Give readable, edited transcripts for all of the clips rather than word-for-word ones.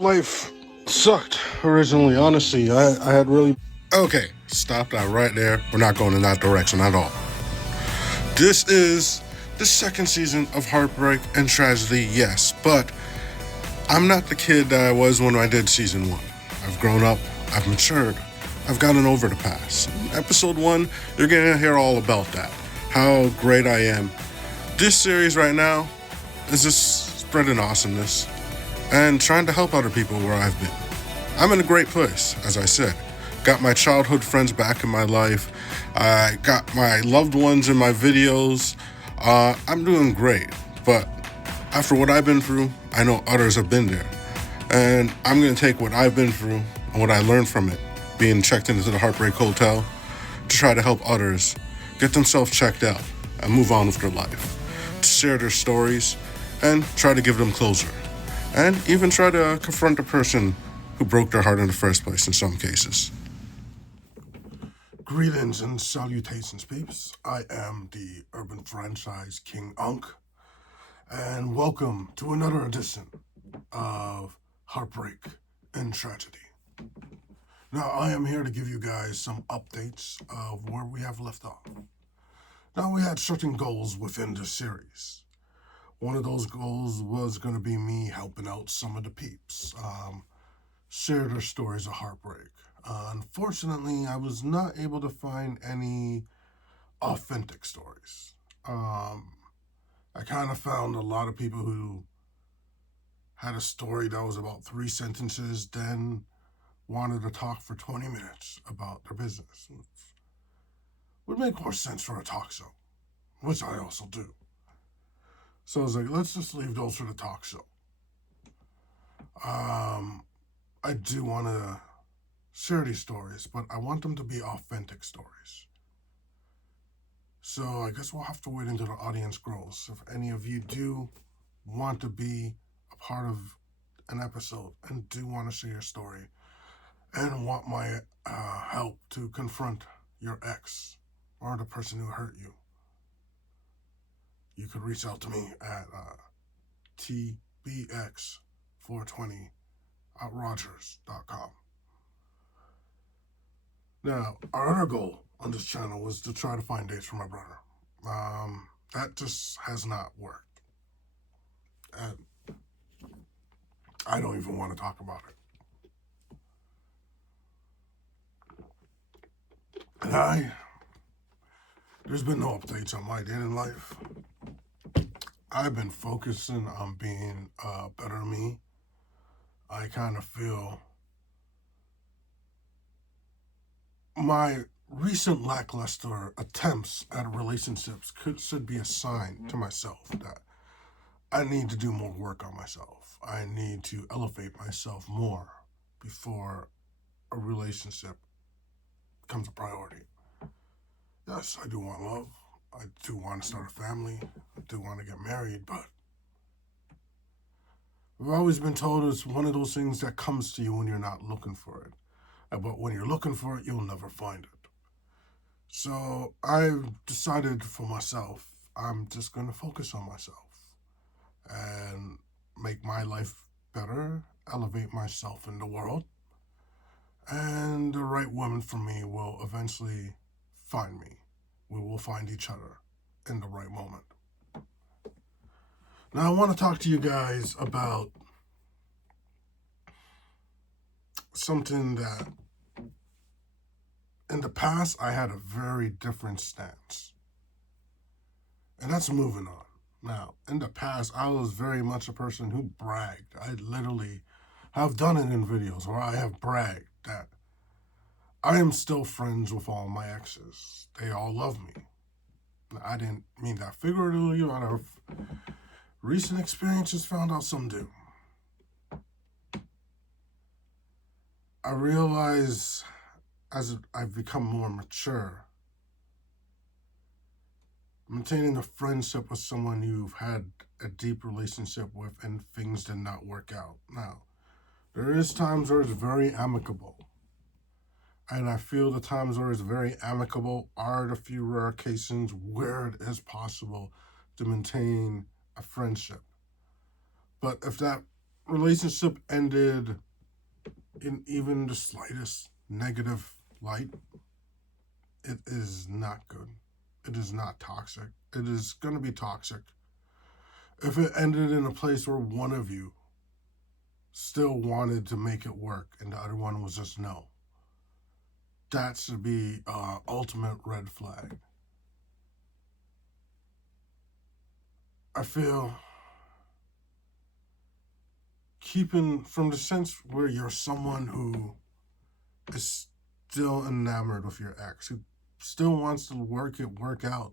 Life sucked originally, honestly. I had really. Okay, stop that right there. We're not going in that direction at all. This is the second season of Heartbreak and Tragedy, yes, but I'm not the kid that I was when I did season one. I've grown up, I've matured, I've gotten over the past. Episode one, you're gonna hear all about that. How great I am. This series right now is just spreading awesomeness and trying to help other people where I've been. I'm in a great place, as I said. Got my childhood friends back in my life. I got my loved ones in my videos. I'm doing great, but after what I've been through, I know others have been there. And I'm going to take what I've been through and what I learned from it, being checked into the Heartbreak Hotel, to try to help others get themselves checked out and move on with their life, to share their stories and try to give them closure, and even try to confront the person who broke their heart in the first place in some cases. Greetings and salutations, peeps. I am the Urban Franchise King Unk, and welcome to another edition of Heartbreak and Tragedy. Now, I am here to give you guys some updates of where we have left off. Now, we had certain goals within the series. One of those goals was going to be me helping out some of the peeps, share their stories of heartbreak. Unfortunately, I was not able to find any authentic stories. I kind of found a lot of people who had a story that was about 3 sentences, then wanted to talk for 20 minutes about their business. Would make more sense for a talk show, which I also do. So I was like, let's just leave those for the talk show. I do want to share these stories, but I want them to be authentic stories. So I guess we'll have to wait until the audience grows. If any of you do want to be a part of an episode and do want to share your story and want my help to confront your ex or the person who hurt you, you could reach out to me at tbx420@rogers.com. Now, our other goal on this channel was to try to find dates for my brother. That just has not worked. And I don't even want to talk about it. And there's been no updates on my dating life. I've been focusing on being a better me. I kind of feel my recent lackluster attempts at relationships should be a sign to myself that I need to do more work on myself. I need to elevate myself more before a relationship becomes a priority. Yes, I do want love. I do want to start a family. I do want to get married, but I've always been told it's one of those things that comes to you when you're not looking for it. But when you're looking for it, you'll never find it. So I've decided for myself, I'm just going to focus on myself and make my life better, elevate myself in the world, and the right woman for me will eventually find me. We will find each other in the right moment. Now, I want to talk to you guys about something that in the past I had a very different stance, and that's moving on. Now, in the past, I was very much a person who bragged. I literally have done it in videos where I have bragged that I am still friends with all my exes. They all love me. I didn't mean that figuratively. Out of recent experiences, found out some do. I realize as I've become more mature, maintaining a friendship with someone you've had a deep relationship with and things did not work out. Now, there is times where it's very amicable. And I feel the times where it's very amicable are the few rare occasions where it is possible to maintain a friendship. But if that relationship ended in even the slightest negative light, it is not good. It is not toxic. It is going to be toxic. If it ended in a place where one of you still wanted to make it work and the other one was just no, that should be ultimate red flag. I feel keeping from the sense where you're someone who is still enamored with your ex, who still wants to work out.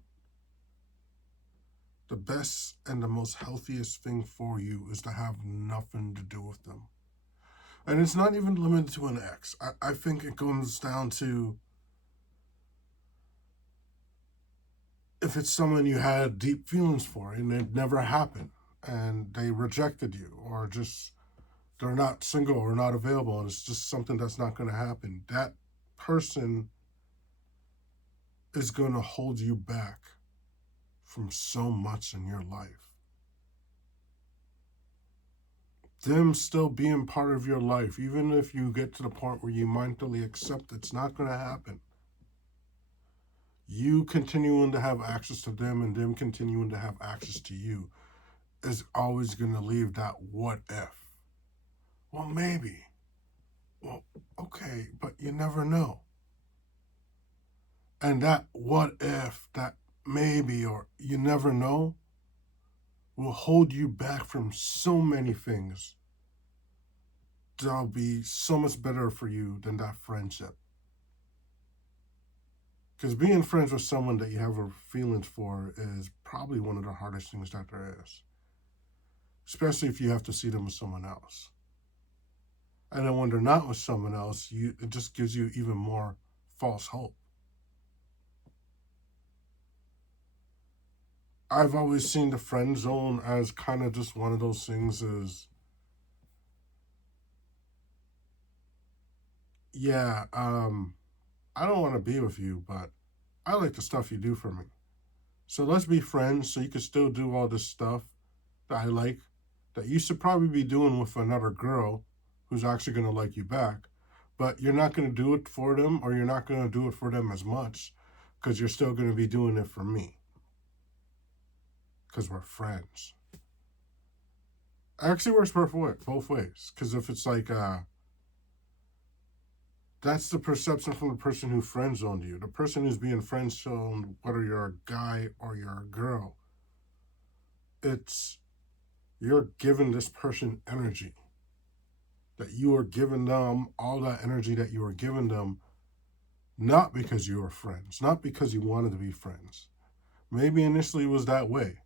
The best and the most healthiest thing for you is to have nothing to do with them. And it's not even limited to an ex. I think it comes down to if it's someone you had deep feelings for and it never happened and they rejected you, or just they're not single or not available and it's just something that's not going to happen, that person is going to hold you back from so much in your life. Them still being part of your life, even if you get to the point where you mentally accept it's not going to happen, you continuing to have access to them and them continuing to have access to you is always going to leave that what if. Well, maybe. Well, okay, but you never know. And that what if, that maybe, or you never know, will hold you back from so many things that'll be so much better for you than that friendship. Because being friends with someone that you have feelings for is probably one of the hardest things that there is. Especially if you have to see them with someone else. And then when they're not with someone else, it just gives you even more false hope. I've always seen the friend zone as kind of just one of those things is, yeah, I don't want to be with you, but I like the stuff you do for me. So let's be friends so you can still do all this stuff that I like, that you should probably be doing with another girl who's actually going to like you back. But you're not going to do it for them, or you're not going to do it for them as much because you're still going to be doing it for me because we're friends. It actually works both ways, because if it's like, that's the perception from the person who friend zoned you. The person who's being friend zoned, whether you're a guy or you're a girl, it's you're giving this person energy. That you are giving them all that energy that you were giving them, not because you were friends, not because you wanted to be friends. Maybe initially it was that way,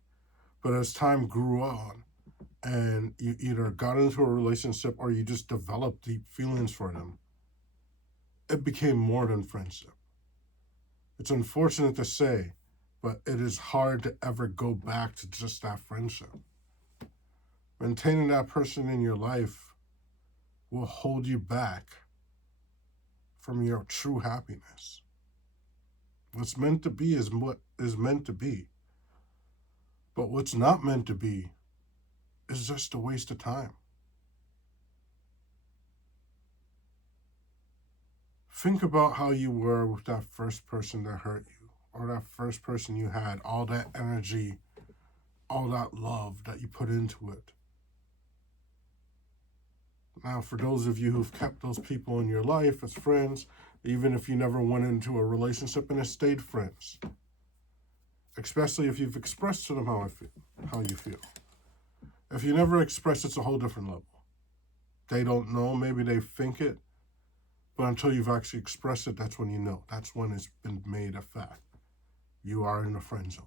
but as time grew on and you either got into a relationship or you just developed deep feelings for them, it became more than friendship. It's unfortunate to say, but it is hard to ever go back to just that friendship. Maintaining that person in your life will hold you back from your true happiness. What's meant to be is what is meant to be. But what's not meant to be is just a waste of time. Think about how you were with that first person that hurt you, or that first person you had, all that energy, all that love that you put into it. Now, for those of you who've kept those people in your life as friends, even if you never went into a relationship and it stayed friends, especially if you've expressed to them how you feel. If you never express, it's a whole different level. They don't know, maybe they think it, but until you've actually expressed it, that's when you know. That's when it's been made a fact. You are in a friend zone.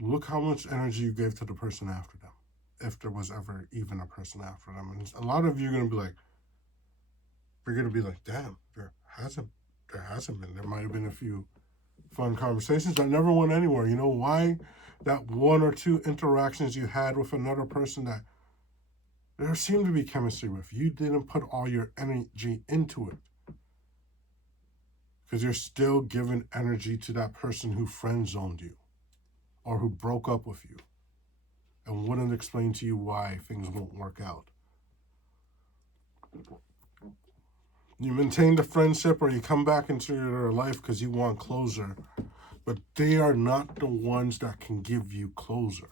Look how much energy you gave to the person after them, if there was ever even a person after them. And a lot of you are going to be like, you're going to be like, damn, there hasn't been. There might have been a few fun conversations that never went anywhere. You know why? That one or two interactions you had with another person that there seemed to be chemistry with, you didn't put all your energy into it. Because you're still giving energy to that person who friend zoned you or who broke up with you. and wouldn't explain to you why things won't work out. You maintain the friendship or you come back into their life because you want closure, but they are not the ones that can give you closure.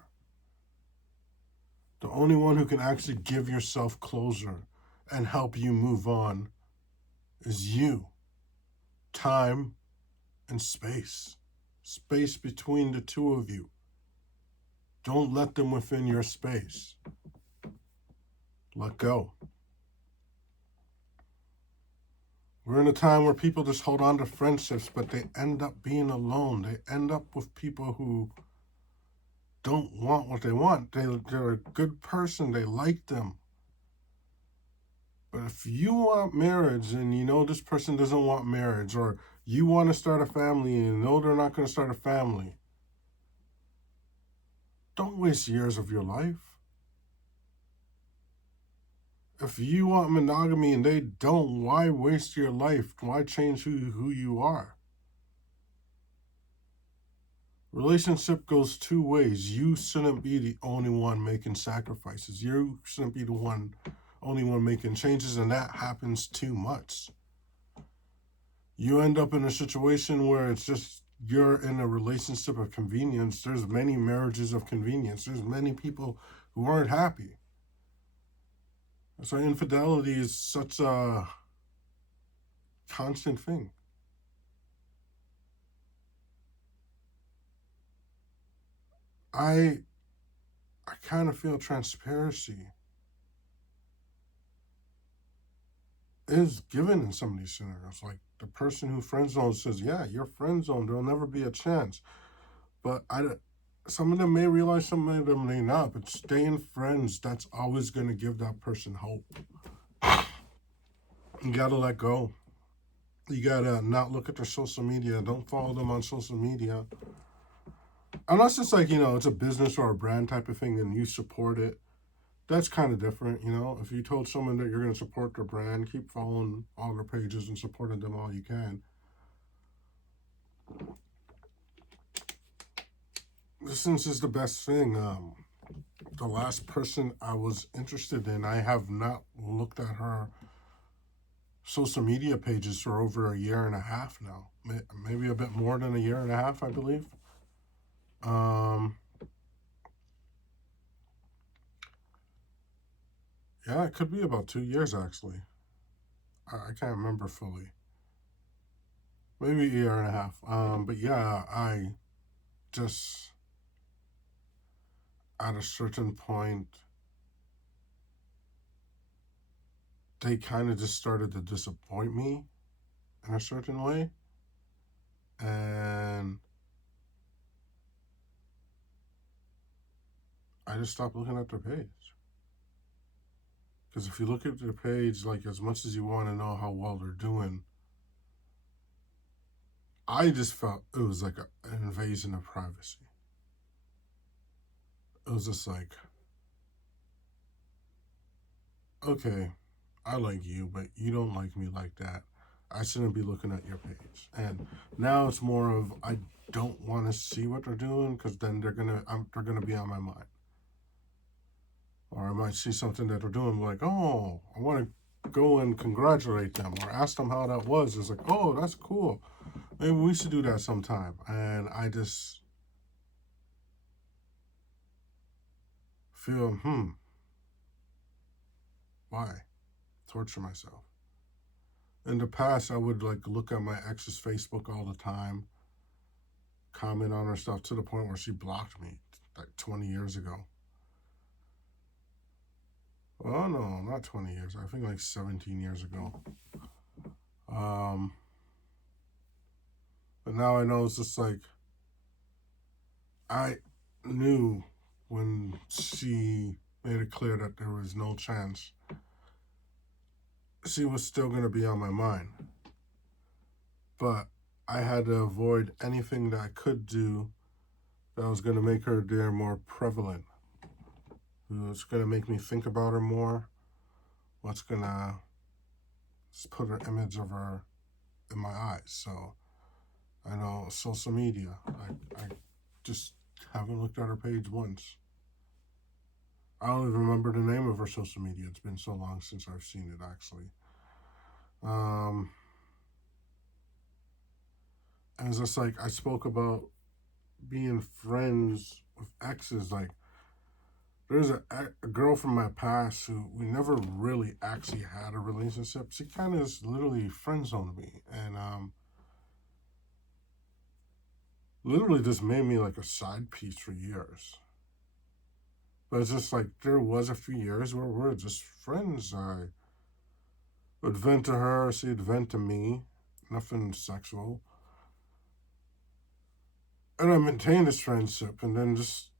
The only one who can actually give yourself closure and help you move on is you. Time and space. Space between the two of you. Don't let them within your space. Let go. We're in a time where people just hold on to friendships, but they end up being alone. They end up with people who don't want what they want. They're a good person. They like them. But if you want marriage and you know this person doesn't want marriage, or you want to start a family and you know they're not going to start a family, don't waste years of your life. If you want monogamy and they don't, why waste your life? Why change who you are? Relationship goes two ways. You shouldn't be the only one making sacrifices. You shouldn't be the only one making changes, and that happens too much. You end up in a situation where it's just you're in a relationship of convenience. There's many marriages of convenience. There's many people who aren't happy. So infidelity is such a constant thing. I kind of feel transparency is given in some of these scenarios. Like the person who friend zone says, yeah, you're friend zone. There'll never be a chance. But some of them may realize, some of them may not. But staying friends, that's always going to give that person hope. You got to let go. You got to not look at their social media. Don't follow them on social media. Unless it's like, it's a business or a brand type of thing and you support it. That's kind of different, If you told someone that you're going to support their brand, keep following all their pages and supporting them all you can. Distance is the best thing. The last person I was interested in, I have not looked at her social media pages for over a year and a half now. Maybe a bit more than a year and a half, I believe. Yeah, it could be about 2 years actually. I can't remember fully. Maybe a year and a half. But yeah, I just at a certain point, they kind of just started to disappoint me in a certain way. And I just stopped looking at their page. Because if you look at their page, like as much as you want to know how well they're doing, I just felt it was like an invasion of privacy. It was just like, okay, I like you, but you don't like me like that. I shouldn't be looking at your page. And now it's more of I don't want to see what they're doing because then they're gonna be on my mind. Or I might see something that they're doing like, oh, I want to go and congratulate them or ask them how that was. It's like, oh, that's cool. Maybe we should do that sometime. And I just feel, why? Torture myself. In the past, I would like look at my ex's Facebook all the time, comment on her stuff to the point where she blocked me like 20 years ago. Oh no, not 20 years. I think like 17 years ago. But now I know it's just like I knew when she made it clear that there was no chance, she was still going to be on my mind. But I had to avoid anything that I could do that was going to make her there more prevalent. What's going to make me think about her more. What's going to put her image of her in my eyes. So I know social media. I just haven't looked at her page once. I don't even remember the name of her social media. It's been so long since I've seen it, actually. Um, and it's just like I spoke about being friends with exes. Like, there's a girl from my past who we never really actually had a relationship. She kind of just literally friend zoned me, and literally just made me like a side piece for years. But it's just like there was a few years where we are just friends. I would vent to her, she'd vent to me, nothing sexual, and I maintained this friendship. And then just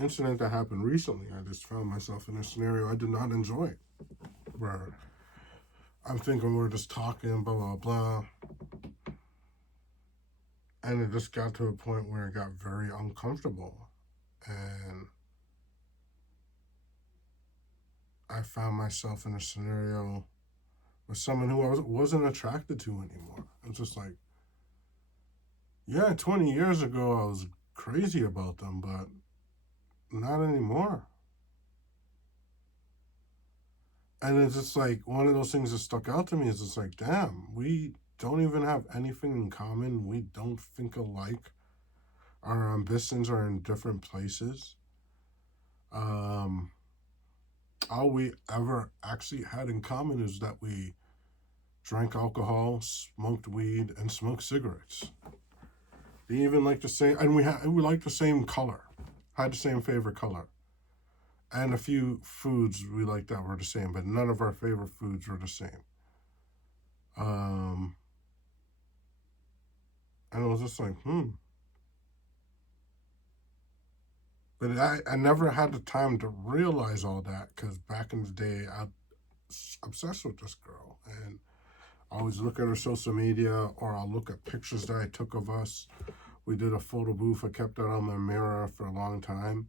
incident that happened recently, I just found myself in a scenario I did not enjoy, where I'm thinking we're just talking, blah blah blah, and it just got to a point where it got very uncomfortable, and I found myself in a scenario with someone who wasn't attracted to anymore. It's just like, yeah, 20 years ago I was crazy about them, but not anymore. And it's just like one of those things that stuck out to me is just like, damn, we don't even have anything in common. We don't think alike. Our ambitions are in different places. Um, all we ever actually had in common is that we drank alcohol, smoked weed, and smoked cigarettes. They even like the same, and we liked the same color, had the same favorite color, and a few foods we liked that were the same, but none of our favorite foods were the same. Um, and it was just like, But I never had the time to realize all that because back in the day, I was obsessed with this girl. And I always look at her social media or I'll look at pictures that I took of us. We did a photo booth. I kept that on my mirror for a long time.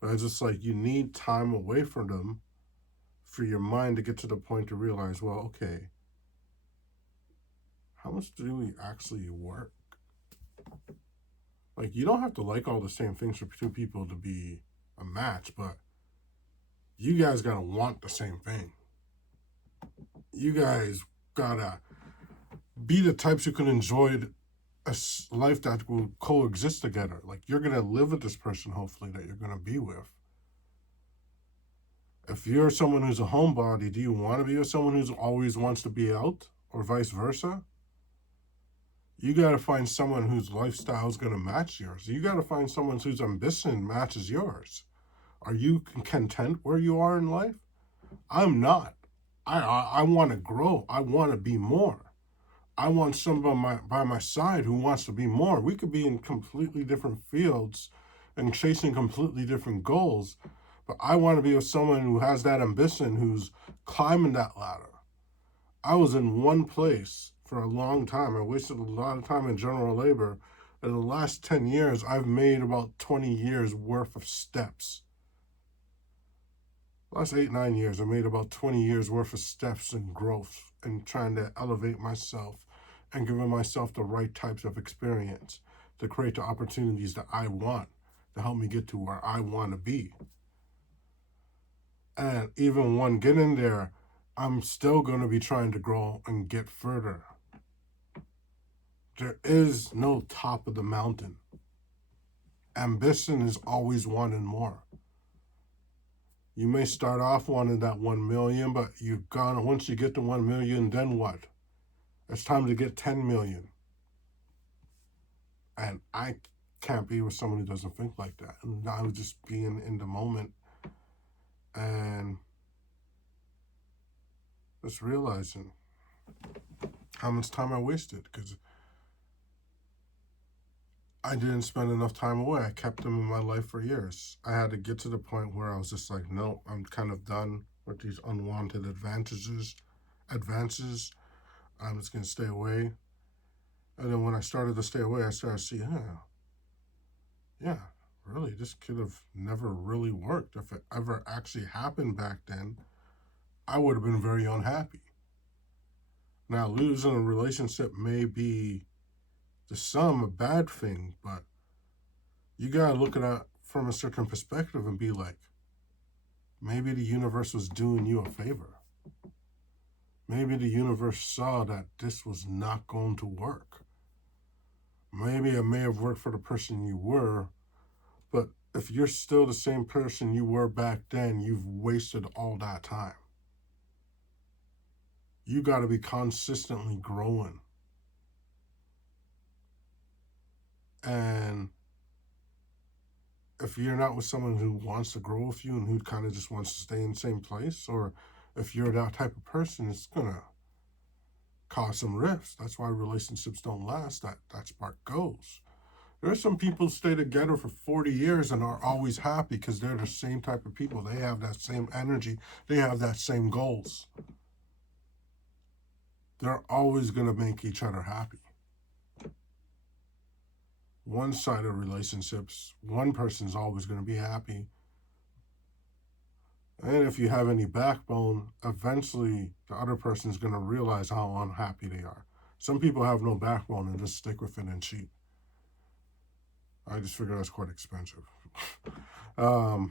But it's just like you need time away from them for your mind to get to the point to realize, well, okay, how much do we actually work? Like, you don't have to like all the same things for two people to be a match, but you guys gotta want the same thing. You guys gotta be the types who can enjoy a life that will coexist together. Like, you're gonna live with this person, hopefully, that you're gonna be with. If you're someone who's a homebody, do you want to be with someone who always wants to be out, or vice versa? You gotta find someone whose lifestyle is gonna match yours. You gotta find someone whose ambition matches yours. Are you content where you are in life? I'm not. I want to grow. I want to be more. I want someone by my side who wants to be more. We could be in completely different fields and chasing completely different goals, but I want to be with someone who has that ambition, who's climbing that ladder. I was in one place for a long time. I wasted a lot of time in general labor. In the last 10 years, I've made about 20 years worth of steps. Last 8, 9 years, I made about 20 years worth of steps and growth and trying to elevate myself and giving myself the right types of experience to create the opportunities that I want to help me get to where I want to be. And even when getting there, I'm still going to be trying to grow and get further. There is no top of the mountain. Ambition is always wanting more. You may start off wanting that 1 million, but you've gone, once you get to 1 million, then what? It's time to get 10 million. And I can't be with someone who doesn't think like that. And I was just being in the moment and just realizing how much time I wasted because I didn't spend enough time away. I kept them in my life for years. I had to get to the point where I was just like, no, I'm kind of done with these unwanted advances. I'm just gonna stay away. And then when I started to stay away, I started to see, yeah, really, this could have never really worked. If it ever actually happened back then, I would have been very unhappy. Now, losing a relationship may be to some a bad thing, but you gotta look at it from a certain perspective and be like, Maybe the universe was doing you a favor. Maybe the universe saw that this was not going to work. Maybe it may have worked for the person you were, but if you're still the same person you were back then, you've wasted all that time. You got to be consistently growing. And if you're not with someone who wants to grow with you and who kind of just wants to stay in the same place, or if you're that type of person, it's going to cause some rifts. That's why relationships don't last. That spark goes. There's some people who stay together for 40 years and are always happy because they're the same type of people. They have that same energy. They have that same goals. They're always going to make each other happy. One-sided relationships, one person's always going to be happy. And if you have any backbone, eventually the other person's going to realize how unhappy they are. Some people have no backbone and just stick with it and cheat. I just figure that's quite expensive. But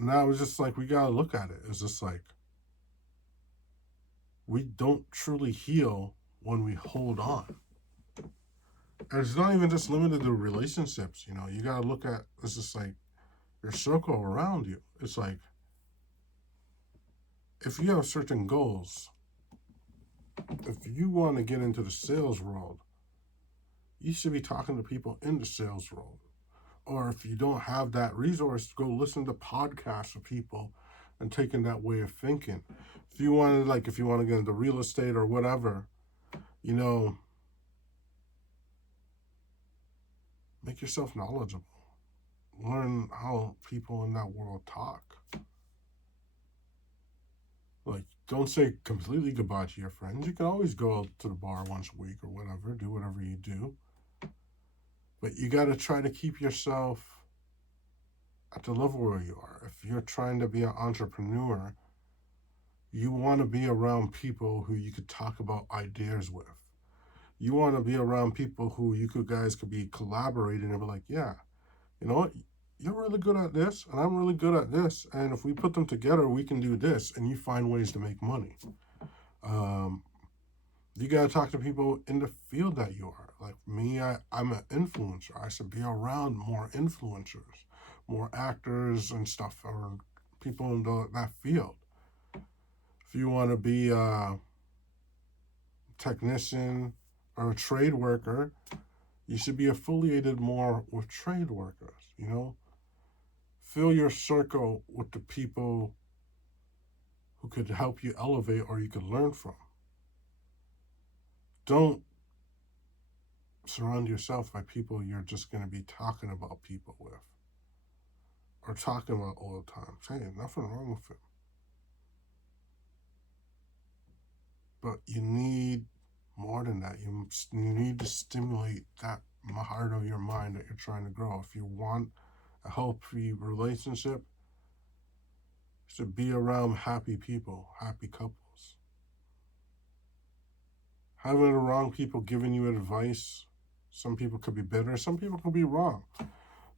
now it's just like we got to look at it. It's just like we don't truly heal when we hold on. And it's not even just limited to relationships. You got to look at, it's just like your circle around you. It's like if you have certain goals, if you want to get into the sales world, you should be talking to people in the sales world. Or if you don't have that resource, go listen to podcasts of people and taking that way of thinking. If you want to get into real estate or whatever, make yourself knowledgeable. Learn how people in that world talk. Like, don't say completely goodbye to your friends. You can always go out to the bar once a week or whatever, do whatever you do. But you got to try to keep yourself at the level where you are. If you're trying to be an entrepreneur, you want to be around people who you could talk about ideas with. You want to be around people who guys could be collaborating and be like, yeah, you know what? You're really good at this, and I'm really good at this, and if we put them together, we can do this, and you find ways to make money. You got to talk to people in the field that you are. Like me, I'm an influencer. I should be around more influencers, more actors and stuff, or people in that field. If you want to be a technician or a trade worker, you should be affiliated more with trade workers, Fill your circle with the people who could help you elevate or you could learn from. Don't surround yourself by people you're just going to be talking about people with or talking about all the time. Hey, nothing wrong with it. But you need more than that. You need to stimulate that heart of your mind that you're trying to grow. If you want a healthy relationship, you should be around happy people, happy couples. Having the wrong people giving you advice, some people could be bitter, some people could be wrong.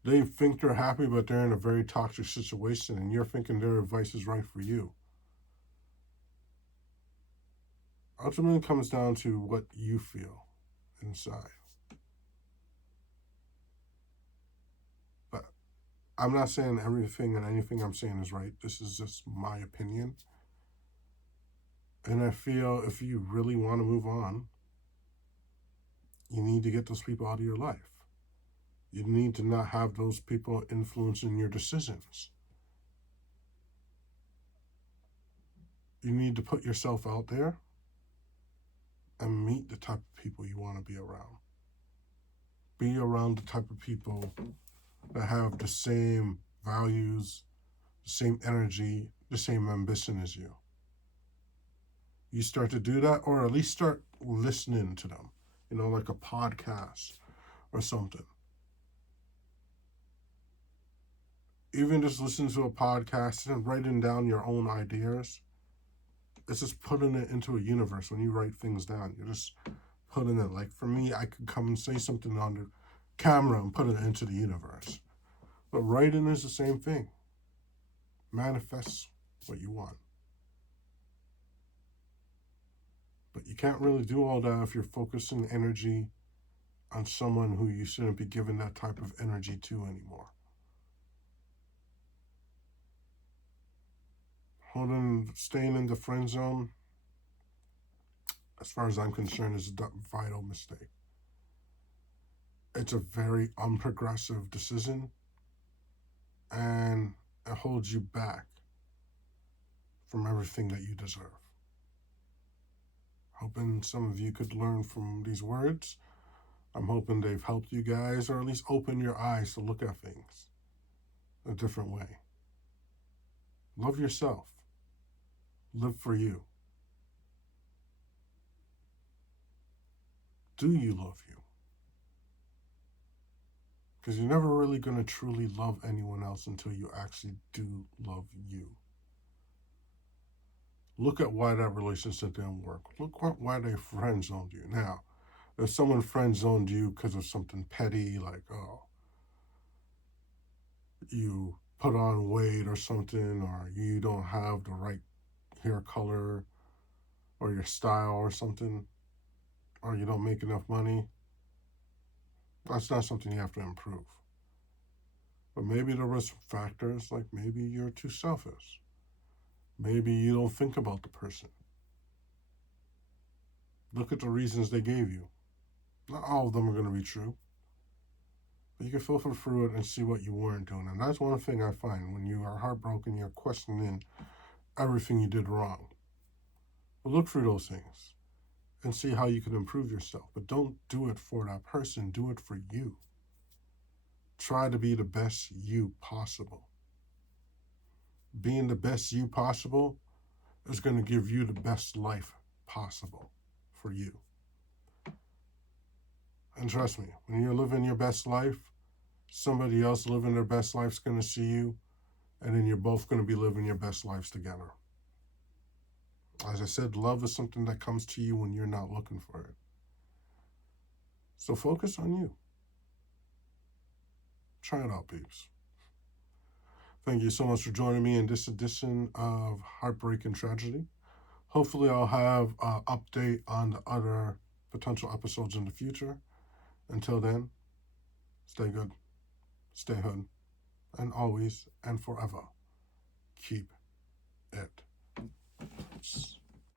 They think they're happy, but they're in a very toxic situation, and you're thinking their advice is right for you. Ultimately, it comes down to what you feel inside. But I'm not saying everything and anything I'm saying is right. This is just my opinion. And I feel if you really want to move on, you need to get those people out of your life. You need to not have those people influencing your decisions. You need to put yourself out there and meet the type of people you want to be around. Be around the type of people that have the same values, the same energy, the same ambition as you. You start to do that, or at least start listening to them, like a podcast or something. Even just listen to a podcast and writing down your own ideas. It's just putting it into a universe. When you write things down, you're just putting it. Like for me, I could come and say something on the camera and put it into the universe. But writing is the same thing. Manifest what you want. But you can't really do all that if you're focusing energy on someone who you shouldn't be giving that type of energy to anymore. Staying in the friend zone, as far as I'm concerned, is a vital mistake. It's a very unprogressive decision, and it holds you back from everything that you deserve. Hoping some of you could learn from these words. I'm hoping they've helped you guys, or at least open your eyes to look at things a different way. Love yourself. Live for you. Do you love you? Because you're never really going to truly love anyone else until you actually do love you. Look at why that relationship didn't work. Look why they friend zoned you. Now, if someone friend zoned you because of something petty, like, oh, you put on weight or something, or you don't have the right hair color, or your style or something, or you don't make enough money, that's not something you have to improve. But maybe there was factors like maybe you're too selfish. Maybe you don't think about the person. Look at the reasons they gave you. Not all of them are going to be true. But you can filter through it and see what you weren't doing. And that's one thing I find when you are heartbroken, you're questioning everything you did wrong. But look through those things and see how you can improve yourself. But don't do it for that person, do it for you. Try to be the best you possible. Being the best you possible is going to give you the best life possible for you. And trust me, when you're living your best life, somebody else living their best life is going to see you, and then you're both going to be living your best lives together. As I said, love is something that comes to you when you're not looking for it. So focus on you. Try it out, peeps. Thank you so much for joining me in this edition of Heartbreak and Tragedy. Hopefully I'll have an update on the other potential episodes in the future. Until then, stay good, stay hood, and always and forever keep it.